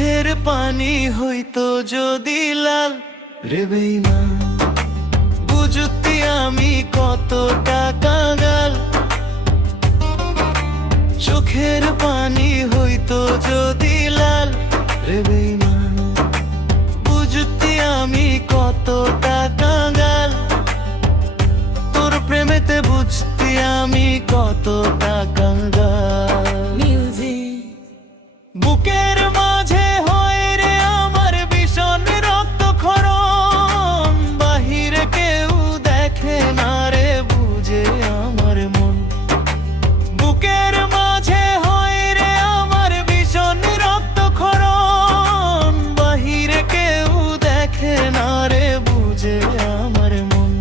চোখের পানি হইতো যদি লাল রে বেঈমান, বুঝতি আমি কতটা কাঙাল। চোখের পানি হইতো যদি লাল রে বেঈমান, বুঝতি আমি কতটা কাঙাল। তোর প্রেমেতে বুঝতি আমি কতটা কাঙাল। বুকের মাঝে হয় রে আমার ভীষণ রক্তক্ষরণ, বাহিরে কেউ দেখে না রে বুঝে আমার মন। বুকের মাঝে হয় রে আমার ভীষণ রক্তক্ষরণ, বাহিরে কেউ দেখে না রে বুঝে আমার মন।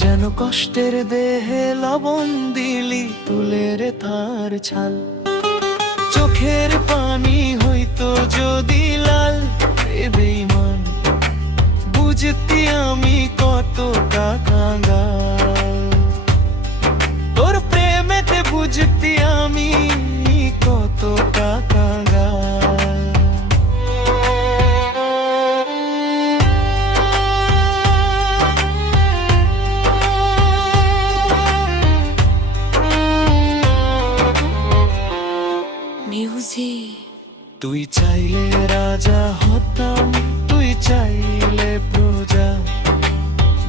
যেন কষ্টের দেহে লবণ দিলি তুলে রে তার ছাল। চোখের পানি হইতো যদি লাল রে বেঈমান, বুঝতি আমি কতটা কাঙাল। তোর প্রেমেতে বুঝতি আমি কতটা কাঙাল। তুই চাইলে রাজা হতাম, তুই চাইলে প্রজা,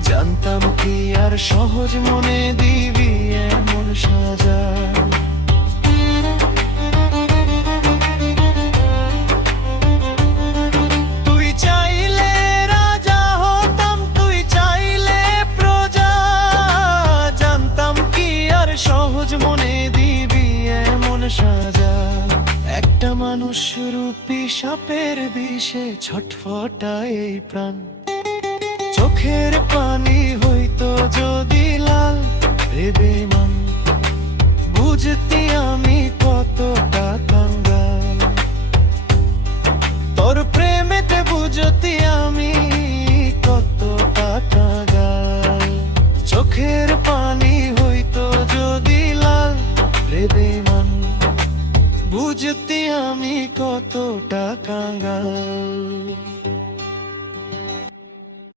জানতাম কি আর সহজ মনে দিবি এমন সাজা। তুই চাইলে রাজা হতাম, তুই চাইলে প্রজা, জানতাম কি আর সহজ মনে দিবি এমন সাজা। একটা মানুষ রূপী সাপের বিষে ছটফটায় এই প্রাণ। চোখের পানি হইতো যদি লাল রে বেঈমান, বুঝতি আমি কতটা কাঙাল। তোর প্রেমেতে বুঝতি আমি কতটা কাঙাল। চোখের পানি হইতো যদি লাল রে বেঈমান, বুঝতি আমি কতটা কাঙাল।